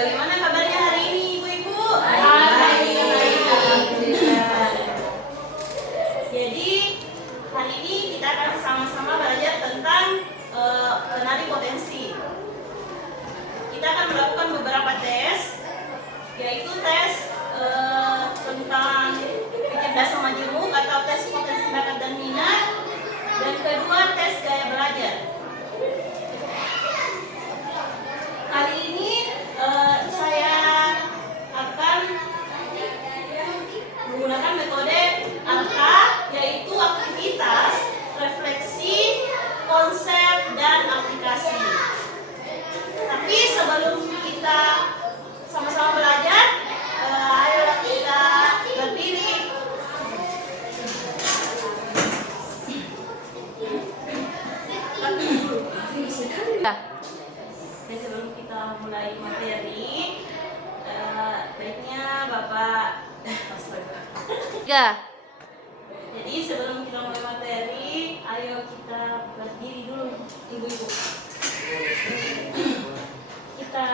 Bagaimana kabarnya hari ini Ibu-Ibu? Alhamdulillah. Jadi hari ini kita akan sama-sama belajar tentang kenali potensi. Kita akan melakukan beberapa tes, yaitu tes tentang kecerdasan majemuk atau tes potensi bakat dan minat, dan kedua tes gaya belajar. Kali ini saya akan menggunakan metode ALKA, yaitu aktivitas, refleksi, konsep, dan aplikasi. Tapi sebelum kita sama-sama belajar, ayo kita berdiri. Dan sebelum kita mulai materi, baiknya Bapak Jadi sebelum kita mulai materi, ayo kita berdiri dulu, Ibu-Ibu. Kita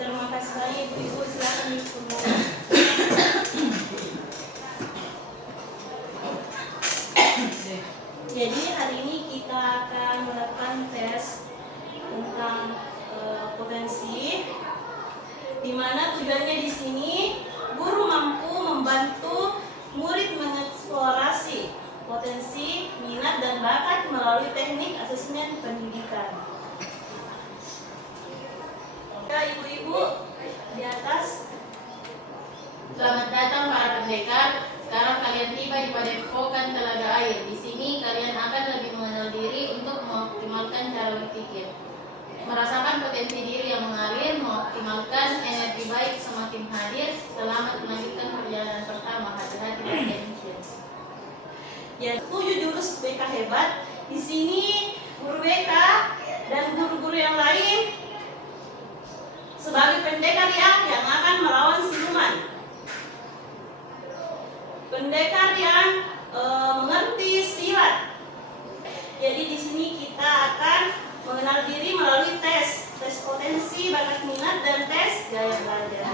terima kasih banyak Ibu-Ibu, silakan semua. Jadi hari ini kita akan melakukan tes tentang potensi, di mana tujuannya di sini guru mampu membantu murid mengeksplorasi potensi, minat, dan bakat melalui teknik asesmen pendidikan. Ibu-ibu di atas. Selamat datang para pendekar. Sekarang kalian tiba di Padepokan Telaga Air. Di sini kalian akan lebih mengenal diri untuk mengoptimalkan cara berpikir, merasakan potensi diri yang mengalir, mengoptimalkan energi baik semakin hadir. Selamat melanjutkan perjalanan pertama. Hati-hati dan tension. Ya, 7 jurus BK hebat. Di sini guru BK dan guru-guru yang lain sebagai pendekar yang akan melawan siluman. Pendekar yang mengerti silat. Jadi di sini kita akan mengenal diri melalui tes potensi, bakat minat, dan tes gaya belajar.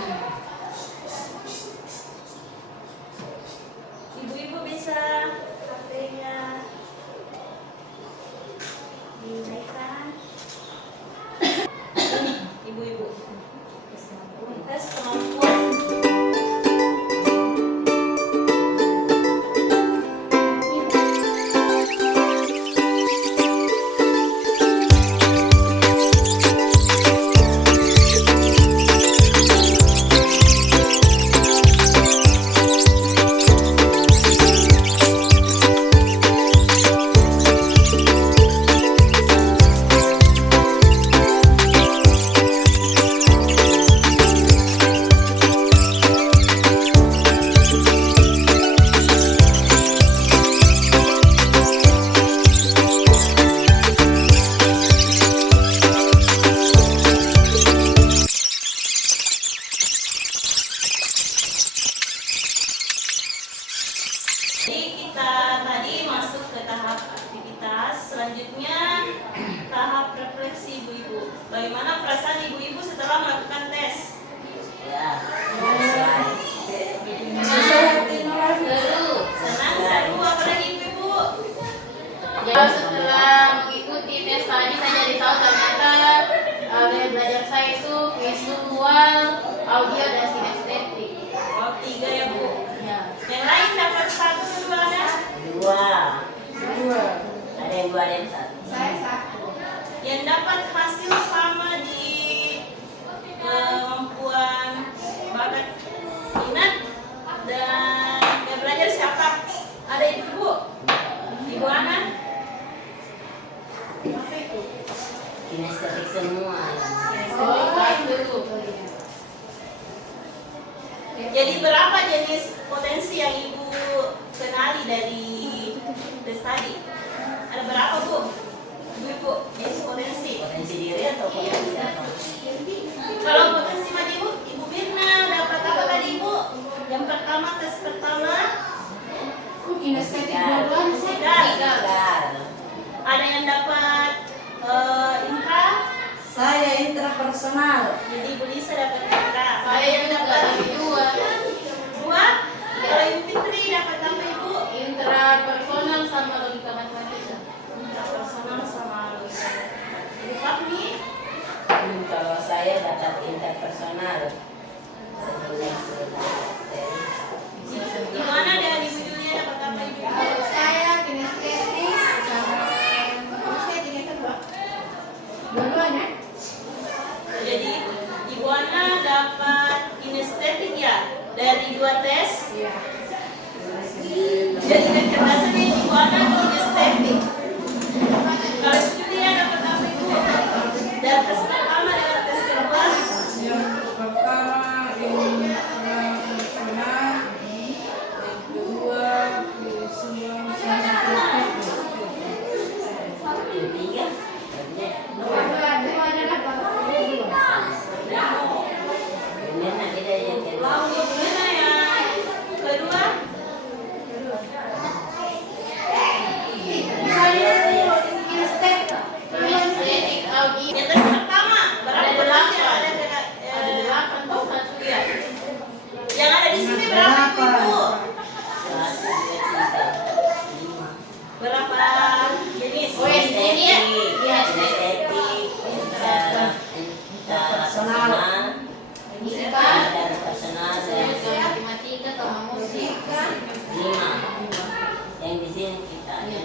Ibu-ibu bisa HP-nya dinaikkan. Ibu-ibu tes kemampuan. Jadi kita tadi masuk ke tahap aktivitas, selanjutnya tahap refleksi Ibu-Ibu. Bagaimana perasaan Ibu-Ibu setelah melakukan tes? Ya. Senang, seru, apalagi Ibu-Ibu? Ya, setelah mengikuti tes tadi saya jadi tahu ternyata gaya belajar saya itu visual, audio, dan kinestetik. Oh, 3 ya Bu. Ya. Yang lain dapat 1, 2 ada? Dua. Ada yang 2, ada yang 1. Saya 1. Yang dapat hasil sama di kemampuan bakat minat dan gaya belajar siapa? Ada Ibu-Ibu? Ibu Ana? semua. Oh, satu. Jadi berapa jenis potensi yang Ibu kenali dari tes tadi? Ada berapa Bu? Ibu, jenis potensi. Potensi diri atau potensi apa? Kalau potensi mah Ibu Mirna dapat apa tadi Ibu? Yang pertama, tes pertama Kinestetik Sidar. Ada yang dapat intra. Saya intrapersonal. Jadi Bu Lisa dapat intra. Saya yang dapat dua. Dua. Kalau Ibu Fitri dapat apa Ibu? Intrapersonal sama logika matematika. Intrapersonal sama logika. Ibu Fahmi. Kalau saya dapat interpersonal. Gimana dengan Ibu Julia dapat apa Ibu? Saya kinestetik sama kinestetik itu Mbak. Dua-duanya. Jadi Ibu Ana dapat kinestetik ya dari 2 tes. Iya. Jadi kecerdasannya Ibu Ana kinestetik. Kalau Ibu Julia dapat apa Ibu? Dari tes pertama dengan tes kedua. Yang pertama intrapersonal, yang kedua visual sama kinestetik. Ketiga. Dua-duanya dapat. Kemudian nanti dari yang kedua. Ibu Mirna yang kedua. Kinestetik audit. Yang tes pertama berapa Ada potensi yang 8. ada dengan Ada 8 toh satu. Iya. Yang ada di sini berapa Ibu? 1, 2, 3, 5. Berapa jenis? Oh, yang di sini ya? Iya, Kinestetik, interpersonal, Fisika, interpersonal, logika matematika, sama musik. 5. Yang di sini kita ada.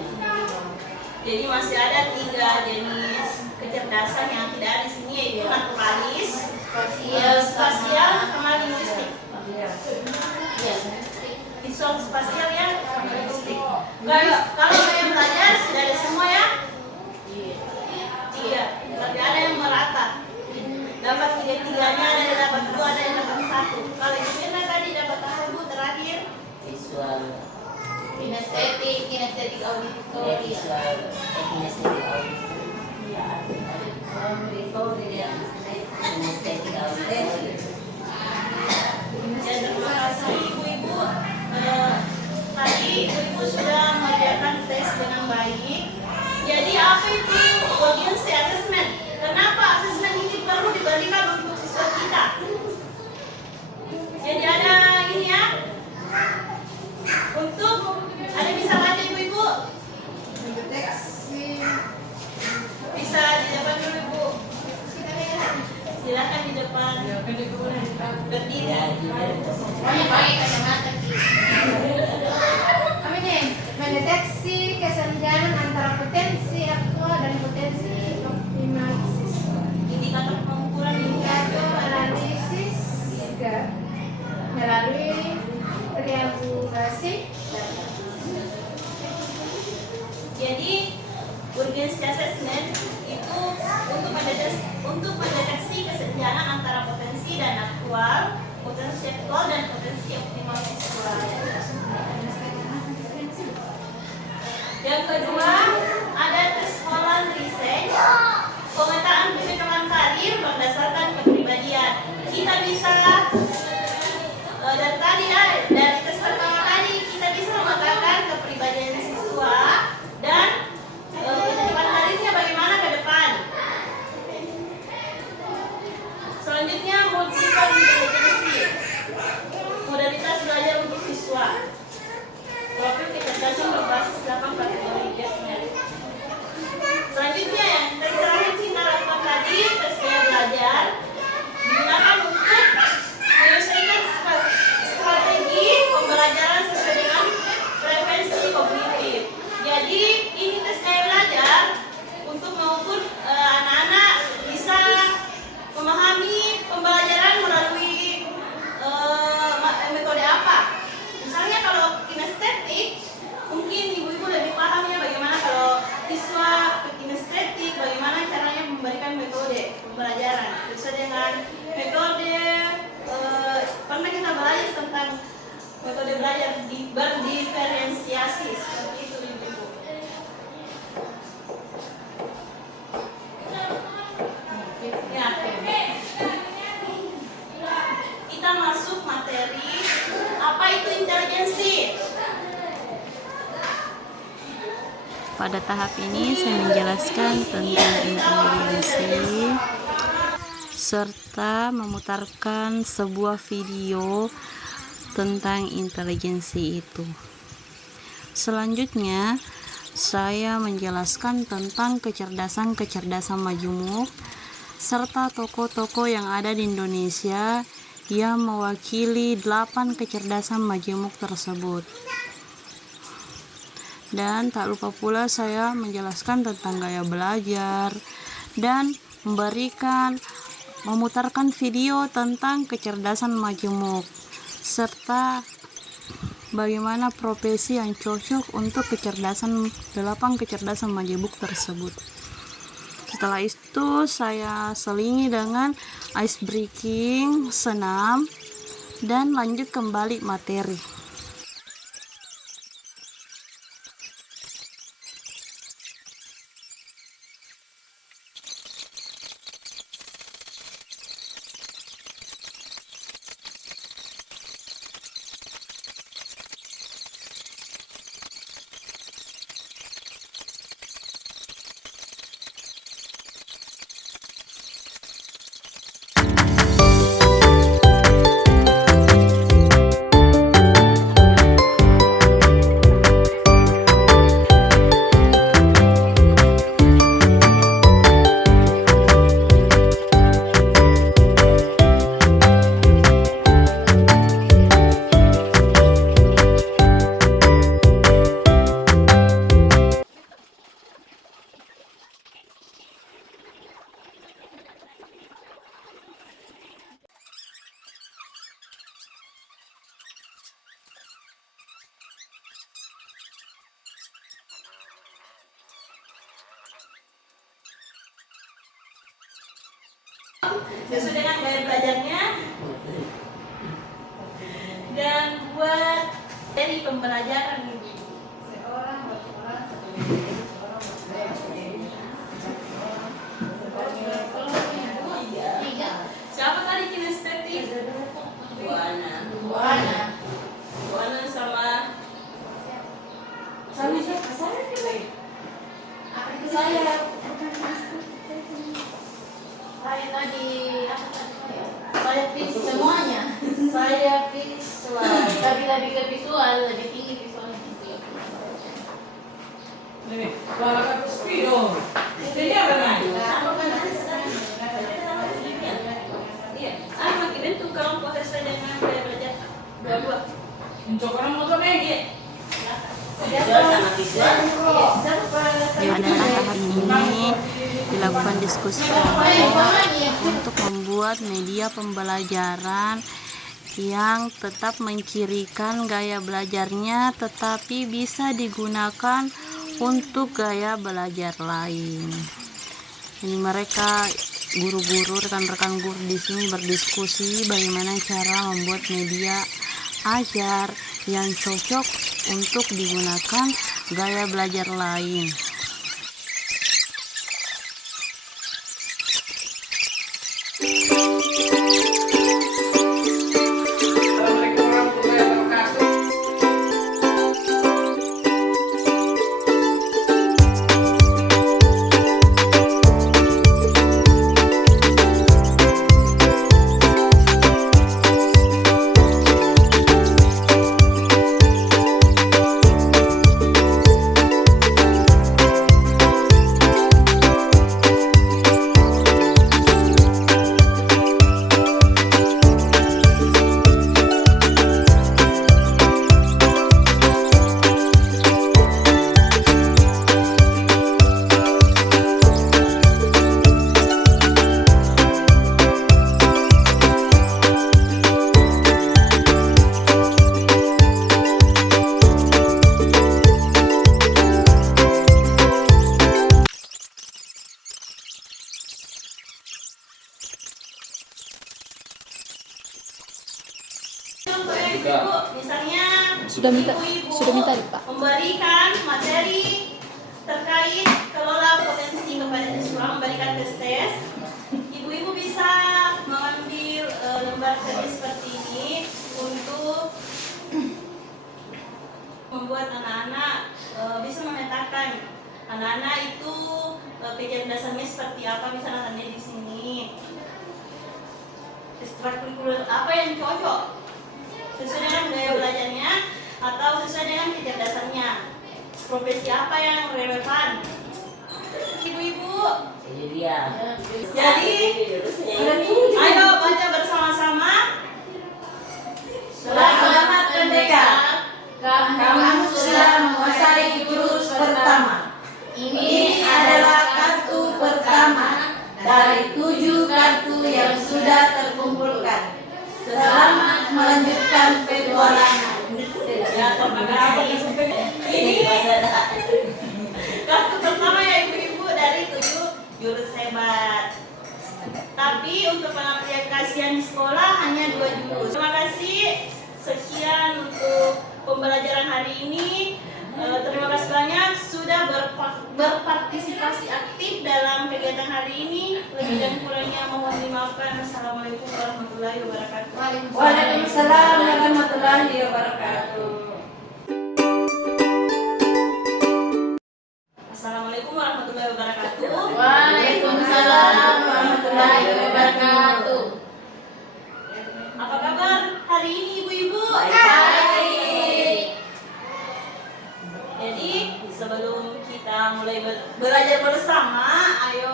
Jadi masih ada 3 jenis kecerdasan yang tidak ada di sini yaitu naturalis, spasial, sama linguistik. Iya. Visual spasial ya, sama linguistik. Kalau saya belajar sudah ada semua ya? Iya, tapi ada yang merata. Dapat 3-3-nya, ada yang dapat 2, ada yang dapat 1. Kalau Ibu Mirna tadi dapat apa Bu terakhir? Visual, Kinestetik auditoria. visual, kinestetik audit. Kinestetik audit. Ya, terima kasih ibu-ibu. Tadi ibu-ibu sudah mengerjakan tes dengan baik. Jadi apa itu urgency assessment? Kenapa assessment ini perlu diberikan untuk siswa kita? Jadi ada ini ya. Untuk ada bisa baca ibu-ibu? Bisa di depan dulu ibu. Silakan di depan. Berdiri. Pokoknya pakai kacamata. Mendeteksi kesenjangan antara potensi aktual dan potensi optimal siswa. Indikator pengukuran Indikator analisis melalui triangulasi data. Jadi urgency assessment itu untuk mendeteksi kesenjangan antara potensi dan aktual, potensi aktual dan potensi optimal siswa. Yang kedua ada tes Holland Research, pemetaan kecekapan karir berdasarkan kepribadian. Kita bisa dari tadi dari tes pertama tadi kita bisa memetakan kepribadian siswa dan kecekapan karirnya bagaimana ke depan. Selanjutnya multiple intelligence, modalitas belajar untuk siswa. Profil kecerdasan berbasis 8 kategori. Pada tahap ini saya menjelaskan tentang inteligensi serta memutarkan sebuah video tentang inteligensi itu. Selanjutnya, saya menjelaskan tentang kecerdasan majemuk serta tokoh-tokoh yang ada di Indonesia yang mewakili 8 kecerdasan majemuk tersebut. Dan tak lupa pula saya menjelaskan tentang gaya belajar dan memutarkan video tentang kecerdasan majemuk serta bagaimana profesi yang cocok untuk 8 kecerdasan majemuk tersebut. Setelah itu saya selingi dengan ice breaking, senam, dan lanjut kembali materi. Sesuai dengan gaya belajarnya dan buat dari pembelajaran ini. Siapa tadi kinestetik? Buana sama Saya tadi saya visual semuanya. Saya visual. Tapi lebih ke visual, lebih tinggi visualnya. Iya, makin bentuk kelompok sesuai dengan gaya belajar dua-dua. Iya. Visual sama visual. Pada tahap ini dilakukan diskusi kelompok untuk membuat media pembelajaran yang tetap mencirikan gaya belajarnya tetapi bisa digunakan untuk gaya belajar lain. Ini mereka guru-guru, rekan-rekan guru di sini berdiskusi bagaimana cara membuat media ajar yang cocok untuk digunakan gaya belajar lain. Misalnya Sudah minta Pak. memberikan materi terkait kelola potensi kepada siswa, memberikan tes. Ibu-ibu bisa mengambil lembar kerja seperti ini untuk membuat anak-anak bisa memetakan Nana itu kecerdasannya seperti apa, bisa tanya di sini. Ekstrakurikuler apa yang cocok sesuai dengan gaya belajarnya atau sesuai dengan kecerdasannya. Profesi apa yang relevan? Ibu-ibu, Jadi dia. jadi ayo baca bersama-sama. Selamat Merdeka. Kamu sudah menguasai jurus pertama. Ini adalah kartu pertama dari 7 kartu yang sudah terkumpulkan. Selamat melanjutkan petualangan. Ya, terima kasih. Ini kartu pertama ya ibu-ibu dari 7 jurus hebat. Tapi untuk pengaplikasian di sekolah hanya 2 jurus. Terima kasih. Sekian untuk pembelajaran hari ini. Terima kasih banyak sudah berpartisipasi aktif dalam kegiatan hari ini. Lebih dan kurangnya mohon dimaafkan. Assalamualaikum warahmatullahi wabarakatuh. Waalaikumsalam warahmatullahi wabarakatuh. Assalamualaikum warahmatullahi wabarakatuh. Waalaikumsalam warahmatullahi wabarakatuh. Apa kabar hari ini ibu-ibu? Baik. Jadi sebelum kita mulai belajar bersama, ayo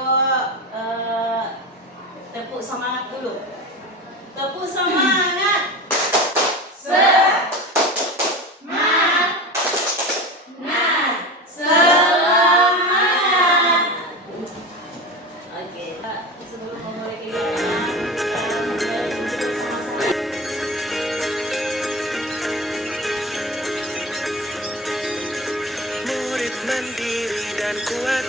tepuk semangat dulu. Tepuk semangat. Selamat. Oke. Sebelum memulai kegiatan, Murid mandiri dan kuat,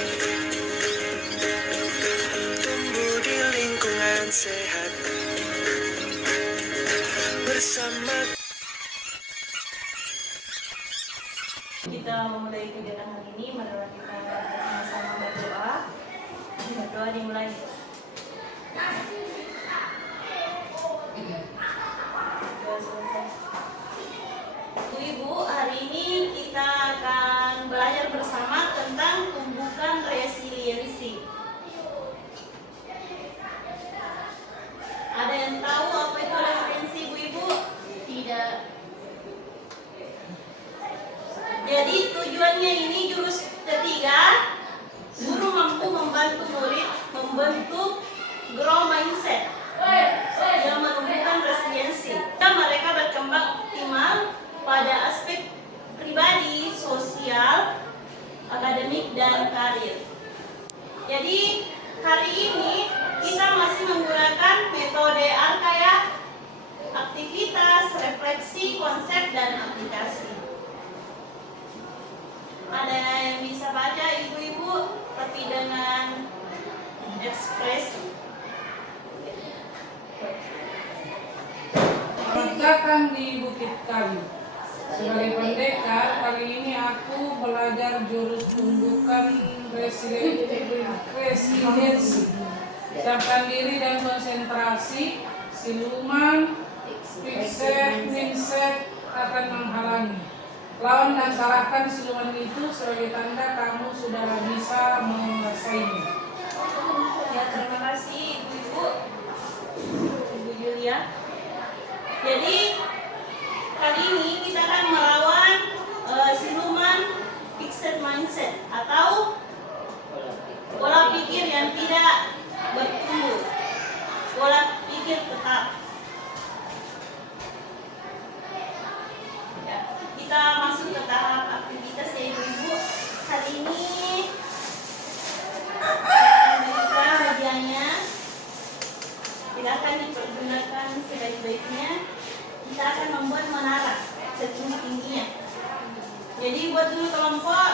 tumbuh di lingkungan sehat. Bersama kita memulai kegiatan hari ini, marilah kita sama-sama berdoa. Berdoa dimulai. Ibu, hari ini kita akan belajar bersama tentang tumbukan resiliensi. Ada yang tahu apa itu resiliensi, ibu-ibu? Tidak. Jadi tujuannya ini jurus ketiga, guru mampu membantu murid membentuk grow mindset yang menumbuhkan resiliensi dan mereka berkembang optimal pada aspek pribadi, sosial, akademik, dan karir. Jadi hari ini kita masih menggunakan metode Arkaya, aktivitas, refleksi, konsep, dan aplikasi. Ada yang bisa baca ibu-ibu, tapi dengan ekspresi. Perpustakaan di Bukit Kayu. Sebagai pendekar, kali ini aku belajar jurus tumbukan resiliensi, siapkan diri dan konsentrasi. Siluman, fixer, mindset akan menghalangi. Lawan dan kalahkan siluman itu sebagai tanda kamu sudah bisa menguasainya. Ya, terima kasih ibu-ibu, Ibu Julia. Jadi kali ini kita akan melawan siluman fixed mindset atau pola pikir yang tidak bertumbuh, pola pikir tetap. Ya, kita masuk ke tahap aktivitas ya ibu-ibu. Hari ini kita hadiahnya tidak akan dipergunakan sebaik-baiknya. Kita akan membuat menara setinggi-tingginya. Jadi buat dulu kelompok,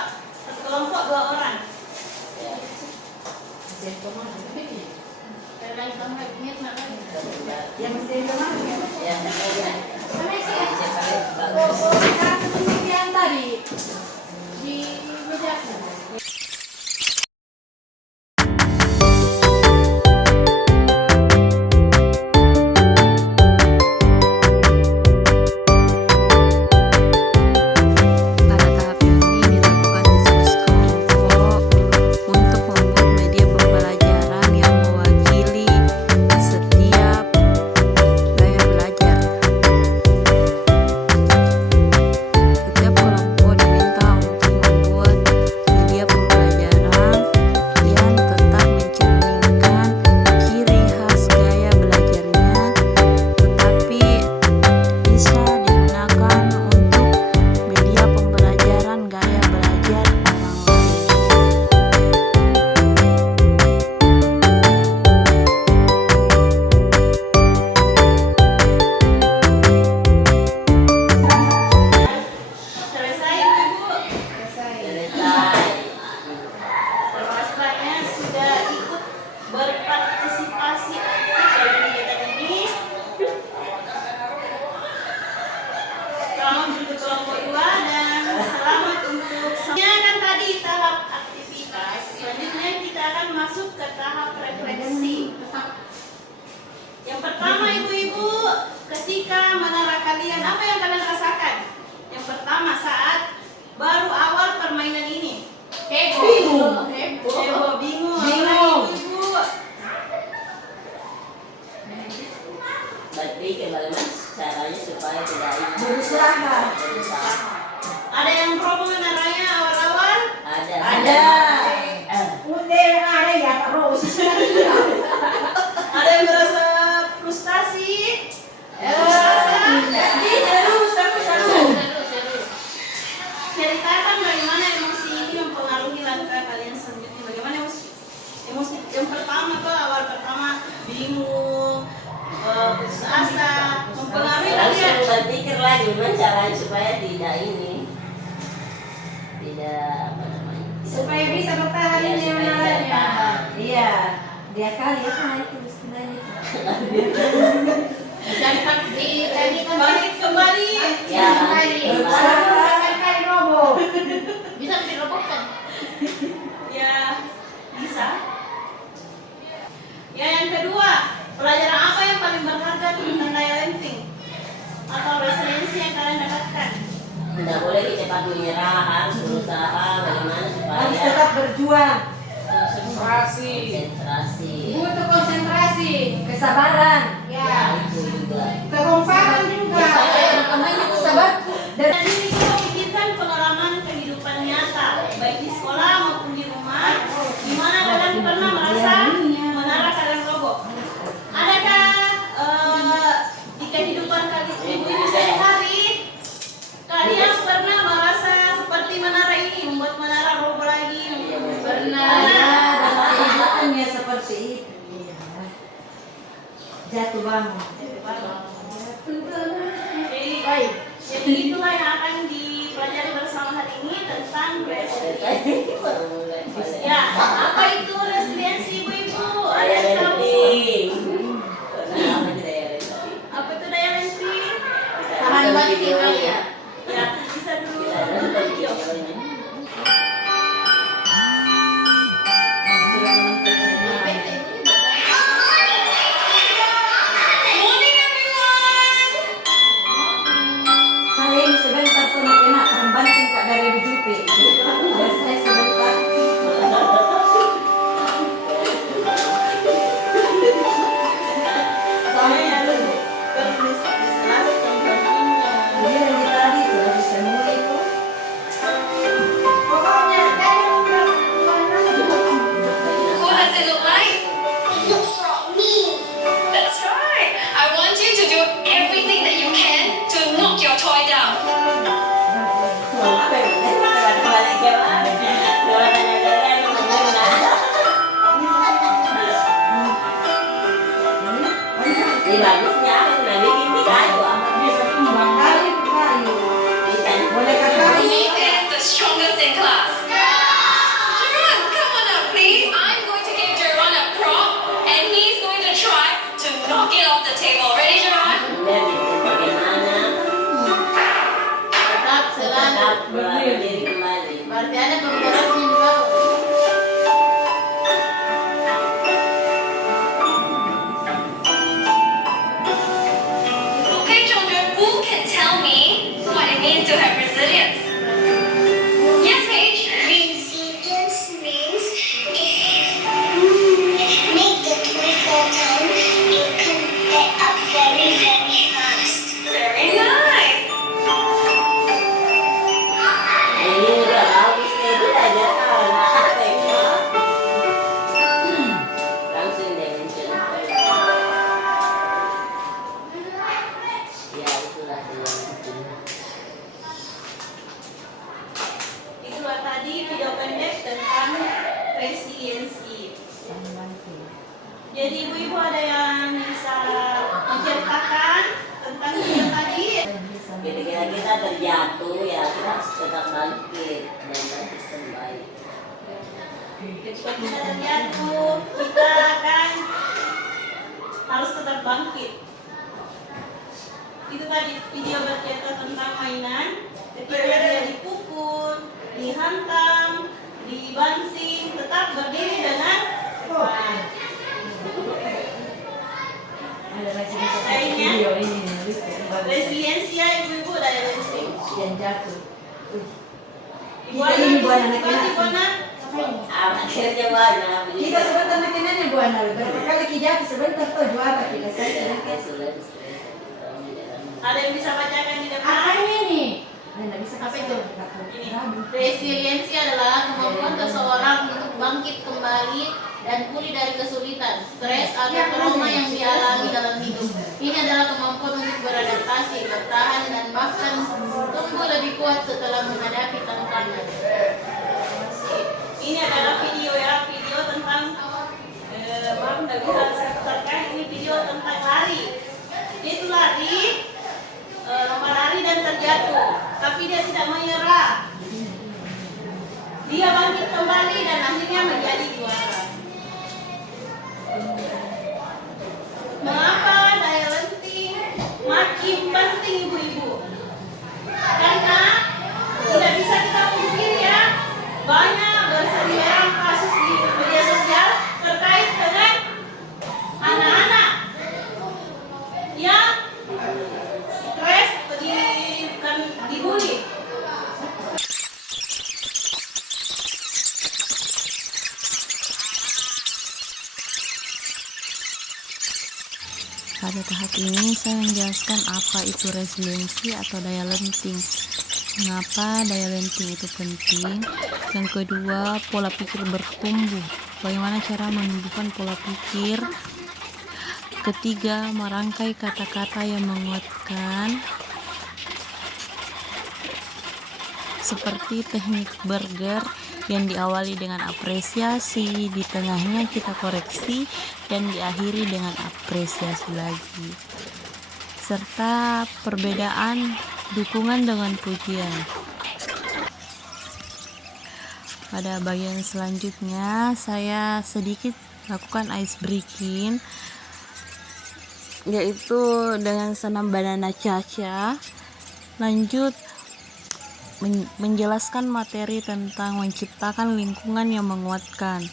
satu kelompok 2 orang. Yang mesti kemana? Ya, Yang tadi di meja. Pada tahap ini dilakukan diskusi kelompok masuk ke tahap refleksi. Yang pertama ibu-ibu, ketika menara kalian, apa yang kalian rasakan? Yang pertama saat baru awal permainan ini. Heboh. Bingung. Ibu-ibu. Berpikir bagaimana caranya supaya tidak ini. Berusaha. Ada yang roboh menaranya awal-awal? Ada. Ada yang merasa frustasi? Seru. Ceritakan bagaimana emosi ini mempengaruhi langkah kalian selanjutnya. Bagaimana emosi yang pertama tuh awal pertama bingung, putus asa, mempengaruhi Langsung kalian. berpikir lagi gimana caranya supaya tidak ini. Tidak apa namanya. Supaya bisa bertahan Ya, ini supaya bisa menaranya. bertahan. Iya. Dia kali ya kan itu istilahnya. Dan tadi kan Bangkit kembali. Ya, Kali roboh. bisa dirobohkan. Ya, bisa. Ya, yang kedua, pelajaran apa yang paling berharga tentang daya lenting atau resiliensi yang kalian dapatkan? tidak boleh cepat menyerah, harus berusaha bagaimana Harus supaya tetap berjuang. Konsentrasi. konsentrasi. Butuh konsentrasi, kesabaran. Ya, itu juga. Kekompakan juga. Dan ini kita memikirkan pengalaman kehidupan nyata, baik di sekolah maupun di rumah, di mana kalian pernah merasa menara kalian roboh. Adakah di kehidupan kalian ibu-ibu sehari kalian pernah merasa seperti menara ini, membuat menara roboh lagi? Pernah. Kehidupannya seperti itu. Jatuh bangun. Jadi itulah yang akan dipelajari bersama hari ini tentang resiliensi. Ya, apa itu resiliensi ibu-ibu? Ada Daya yang tahu? lenting. Apa itu daya lenting? Apa itu daya lenting? Tahan banting kali ya. Ya, bisa dulu. Kita nonton videonya. Saya ini sebentar pernah kena banting Kak dari Jupe. Dan saya sebentar. Saya lebih terdistraksi contohnya. Dia yang di tadi itu dari semua itu. Pokoknya saya udah Who does it look like? It looks like me. That's right. I want you to do everything that you can to knock your toy down. Apa itu? Balik ke mana? Kalau tanya-tanya gimana? Ini bagusnya nanti ini kayu apa? kali kayu. Boleh kata He is the strongest in class. Jerron, come on up, please. I'm going to give Jerron a prop, and he's going to try to knock it off the table. Ready, Jerron? Dan bagaimana? Tetap selalu. Tetap berdiri kembali. Berarti ada penggeraknya di bawah. Okay, children, who can tell me what it means to have resilience? Yes, Paige. Resilience means if you make the toy fall down, you can get up very, very fast. Very nice. Ini udah bagus nih, belajar karena apa itu? Langsung deh muncul. Ya itulah dia. Itulah tadi video pendek tentang resiliensi. Jadi ibu-ibu ada yang bisa menceritakan tentang video tadi? Ketika kita terjatuh ya kita harus tetap bangkit dan bangkit kembali. Ketika kita terjatuh, kita akan harus tetap bangkit. Itu tadi video bercerita tentang mainan. Ketika dia dipukul, dihantam, dibanting, tetap berdiri dengan yang jatuh. Buana ini bisa buana dibantu, anak-anak. Buana. Akhirnya warna. Kita sebentar makinannya buana. Berapa kali kijati sebentar tuh juara kita saja. Ada yang bisa bacakan di depan? Apa ini? Nggak bisa Apa kasih itu? Ini. Resiliensi adalah kemampuan seseorang untuk bangkit kembali dan pulih dari kesulitan, stres, atau trauma yang dialami dalam hidup. Ini adalah kemampuan untuk beradaptasi, bertahan, dan bahkan tumbuh lebih kuat setelah menghadapi tantangan. Ini adalah video ya, video tentang maaf nggak bisa terkait, ini video tentang lari. Dia itu lari, lomba lari dan terjatuh, tapi dia tidak menyerah. Dia bangkit kembali dan akhirnya menjadi juara. Mengapa daya lenting makin penting ibu-ibu? Karena tidak bisa kita pungkiri ya, banyak berseliweran kasus di media sosial terkait dengan anak-anak yang stres dibully. Pada tahap ini saya menjelaskan apa itu resiliensi atau daya lenting. Mengapa daya lenting itu penting? Yang kedua, pola pikir bertumbuh. Bagaimana cara menumbuhkan pola pikir? Ketiga, merangkai kata-kata yang menguatkan. Seperti teknik burger yang diawali dengan apresiasi, di tengahnya kita koreksi, dan diakhiri dengan apresiasi lagi. Serta perbedaan dukungan dengan pujian. Pada bagian selanjutnya saya sedikit lakukan ice breaking, yaitu dengan senam banana cha-cha. Lanjut menjelaskan materi tentang menciptakan lingkungan yang menguatkan,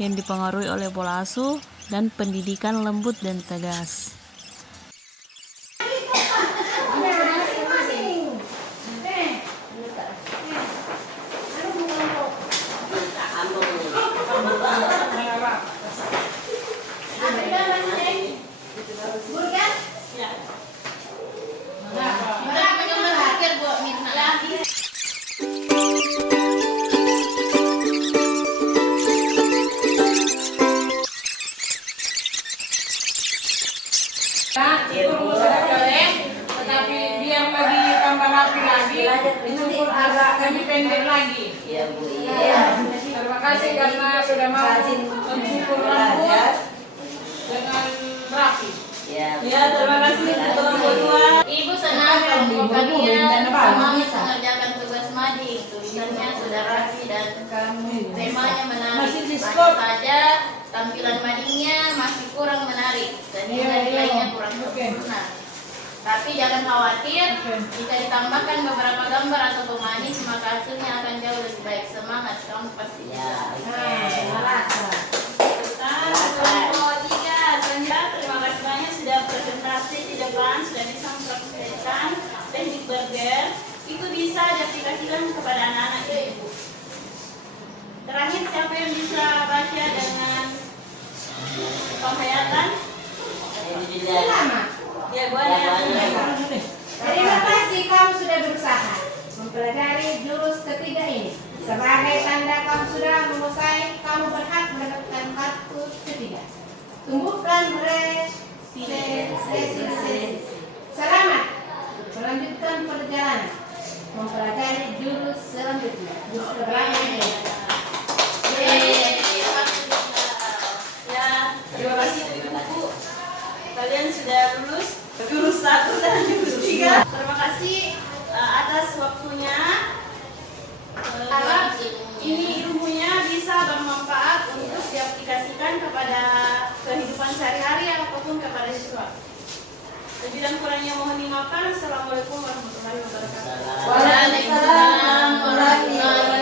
yang dipengaruhi oleh pola asuh dan pendidikan lembut dan tegas. Tetapi biar lebih tambah rapi lagi, dicukur agak lebih pendek lagi. Iya Bu. Iya. Terima kasih karena sudah mau mencukur rambut dengan rapi. Ya. Ya, terima kasih untuk tolong berdua. Ibu senang kalau kalian semangat mengerjakan tugas mading. Tulisannya sudah rapi dan temanya menarik. Hanya saja tampilan madingnya masih kurang menarik dan nilainya kurang sempurna. Tapi jangan khawatir, jika ditambahkan beberapa gambar atau pemanis, maka hasilnya akan jauh lebih baik. Semangat, kamu pasti bisa. Terima kasih banyak sudah presentasi di depan, sudah bisa mempraktikkan teknik burger. Itu bisa diaplikasikan kepada anak-anak ibu. Terakhir, siapa yang bisa baca dengan penghayatan? Ya, Terima kasih kamu sudah berusaha mempelajari jurus ketiga ini. Sebagai tanda kamu sudah menguasai, kamu berhak mendapatkan kartu ketiga. Tumbuhkan resiliensi. Selamat melanjutkan perjalanan mempelajari jurus selanjutnya. Jurus berikutnya. Ya, terima kasih ibu. Kalian sudah lulus jurus 1 dan jurus 3. Terima kasih atas waktunya. Harap ini ilmunya bisa bermanfaat untuk diaplikasikan kepada kehidupan sehari-hari ataupun kepada siswa. Lebih dan kurangnya mohon dimaafkan. Assalamualaikum warahmatullahi wabarakatuh. Waalaikumsalam warahmatullahi wabarakatuh.